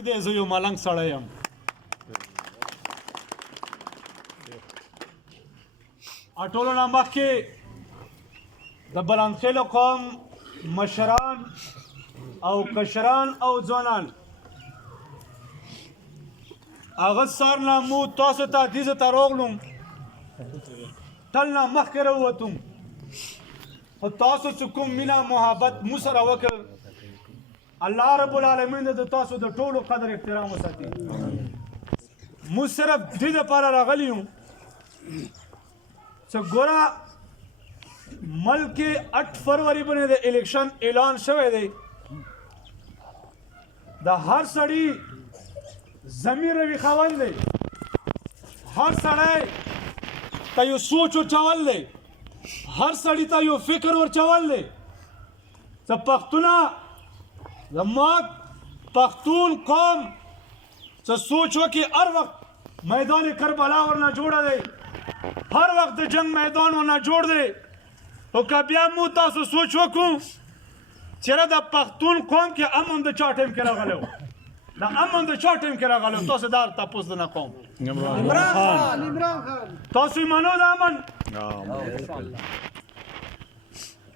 پرېږدئ زه یو ملنګ سړی یم ټولو نه مخکې د بلندخیلو قوم مشران او کشران او ځوانان هغه سار نه مو تاسو ته دیزه ته راغلم تل نه مخکې راووتم خو تاسو چې کوم مینه محبت مو سره وکړ الله رب العالمین د تاسو د ټولو قدر احترام وساتي مو صرف دې دپاره راغلی یو چې ګوره ملک 8 فروری باندې د الیکشن اعلان شوی دی د هر سړي ضمیر روي خاوند دی هر سړی ته یو سوچ ورچول دی هر سړي ته یو فکر ورچول دی چې پښتونه زما پښتون قوم چې سوچ وکړي هر وخت میدان کربلا ورنه جوړه دی هر وخت د جنگ میدان ورنه جوړ دی او که بیا مو تاسو سوچ وکړو چېرې د پښتون قوم کې امن د چا ټایم کې راغلی و د امن د چا ټایم کې راغلی و تاسو دا تپوس نه کوم عمران خان تاسو یې منو د امن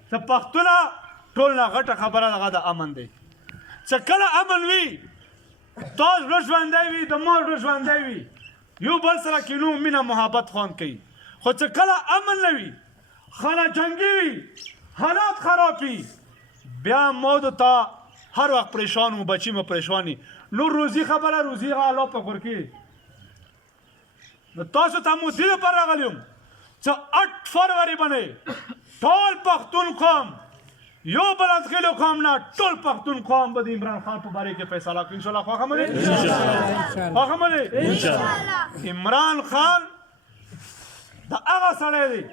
چې پښتونه ټول نه غټه خبره دغه د امن دی چې کله امن وي تاسو زړه ژوندی وي د مور زړه ژوندی وي یو بل سره کینو مینه محبت خوند کوي خو چې کله امن نه وي خانه جنگي وي حالات خراب وي بیا مود ته هر وخت پریشان و بچی مو پریشانی نور روزي خبره روزي الله په کور کې نو تاسو ته مو دې لپاره راغلی یم چې 8 فروری باندې ټول پښتون قوم یو بلندخیلو قوم نه ټول پښتون قوم به د عمران خان په باره کې فیصله کوي انشاءالله خوښه مو دی خوښه مو دی عمران خان د هغه سړی دی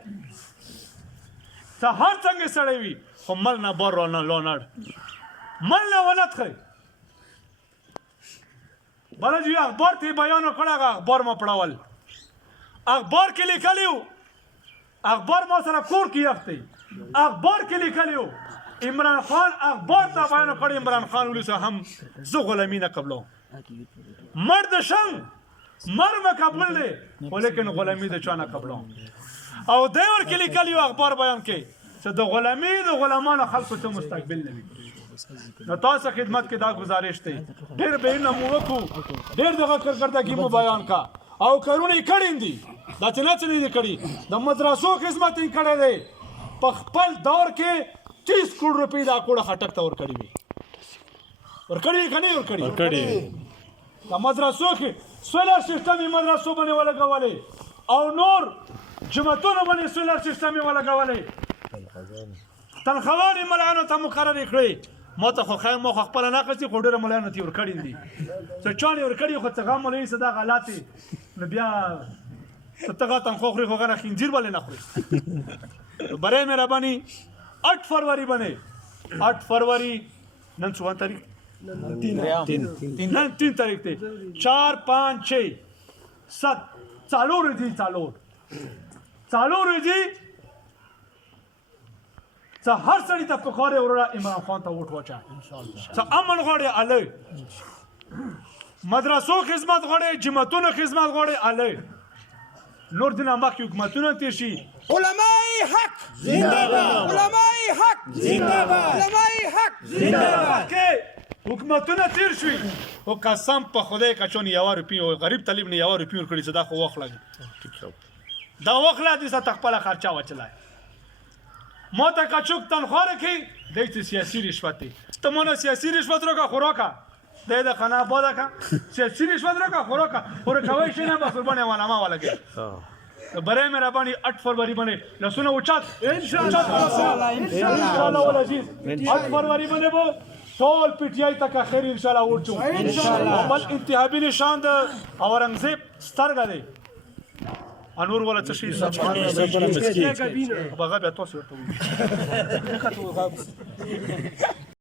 چې هر څنګه سړی وي خو مل نه بار را نه لانړ مل نه ونه تخی بله جی اخبار ته بیان وکړ هغه اخبار ما پړول اخبار کې لیکلی و اخبار ما سره کور کې یخت دی اخبار کې لیکلی و عمران خان اخبار ته بیان وکړ عمران خان ویلي چې هم زه غلامي نه قبلوم مرد شنګ مر مې قبول دی خو لیکن غلامي د چا نه قبلوم او دی ورکې لیکلی و اخبار بیان کې چې د غلامي د غلامانو خلکو ته مستقبل نه وي نو تاسو خدمت کې دا گزارش دی ډېر بهینه مو وکړو ډېر دغه کارکردګي مو بیان کا او کارونه یې کړي دي دا چې نه دي کړي د مدرسو خدمت یې کړی دی په خپل دور کې 30 کروڑ روپۍ دا کوړه خټک ته ورکړي وي ورکړي که نه ورکړي د مدرسو کې سولر سیسټم یې مدرسو باندې ولګولی او نور جوماتونو باندې سولر سیسټم یې ولګولی تنخوانې ملایانو ته مقررې کړې ما ته خو خیر ما خو خپله نه اخیستې خو ډېره ملایانو ته یې ورکړي دي چې چا یې ورکړي خو څه غم ملایي څه دا غلطې نو بیا ته ته تنخوا خورې خو هغه خنزیر ولې نه خورې برای مهرباني 8 فروری باندې 8 فروری نن څومره تاریخ نن 3 تاریخ دی 4 5 6 7 څلور ورځې څه هر سړي ته پکار دی وروره عمران خان ته ووټ واچوه څه امن غواړي هلئ مدرسو خدمت غواړي جوماتونو خدمت غواړي هلئ نور دینه مخکې حکومتونه تېر شي علماء حق زنده‌باد علماء حق زنده‌باد علماء حق زنده‌باد حکومتونه تېر شوي خو قسم په خدای که چون یوه روپۍ غریب طالب نه یوه روپۍ ورکړي چې دا خو وخت لګي دا وخت لا دې ته خپله خرچه واچولی ما ته که څوک تنخوا راکړي دی چې سیاسي رشوت دی ته مانه سیاسي رشوت راکړه خو راکړه دی د خانه آباده که سیاسي رشوت راکړه خو راکړه خو ورکوی شي نه بس ورباندې ولما ولګوي برای مهرباني 8 فروری باندې لاسونه اوچت انشاءالله والعزیز 8 فروری باندې به ټول پی ټی آی ته که خیر انشاءالله ورچو بل انتخابي نشان د اورنګزیب سترګه دی انور ولا څه شي هغه بیا تاسو ورته